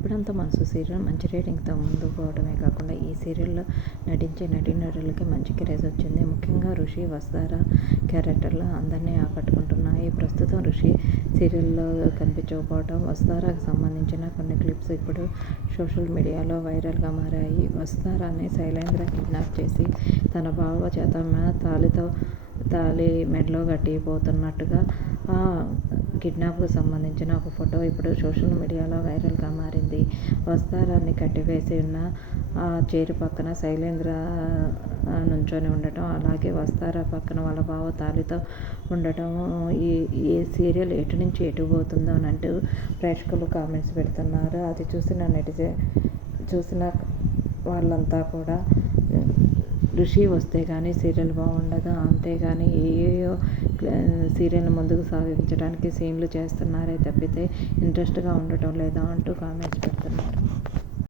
ఇప్పుడంతా మనసు సీరియల్ మంచి రేటింగ్తో ముందుకు పోవడమే కాకుండా ఈ సీరియల్లో నటించే నటీనటులకి మంచి క్రేజ్ వచ్చింది. ముఖ్యంగా ఋషి వస్తారా క్యారెక్టర్లు అందరినీ ఆకట్టుకుంటున్నాయి. ప్రస్తుతం ఋషి సీరియల్లో కనిపించకపోవడం వస్తారాకు సంబంధించిన కొన్ని క్లిప్స్ ఇప్పుడు సోషల్ మీడియాలో వైరల్గా మారాయి. వస్తారాని శైలేంద్ర కిడ్నాప్ చేసి తన బావ చేత తాలితో తాలి మెడలో కట్టిపోతున్నట్టుగా ఆ కిడ్నాప్కు సంబంధించిన ఒక ఫోటో ఇప్పుడు సోషల్ మీడియాలో వైరల్గా మారింది. వస్తారాన్ని కట్టివేసి ఉన్న ఆ చేరు పక్కన శైలేంద్ర నుంచొని ఉండటం అలాగే వస్తారా పక్కన వాళ్ళ బావ తాలితో ఉండటం ఈ ఏ సీరియల్ ఎటు నుంచి ఎటు పోతుందో అని అంటూ ప్రేక్షకులు కామెంట్స్ పెడుతున్నారు. అది చూసిన నెటిజన్ చూసిన వాళ్ళంతా కూడా ఋషి వస్తే కానీ సీరియల్ బాగుండదు అంతేగాని ఏయో సీరియల్ని ముందుకు సాగించడానికి సీన్లు చేస్తున్నారే తప్పితే ఇంట్రెస్ట్గా ఉండటం లేదా అంటూ కామెంట్స్ పెట్టారు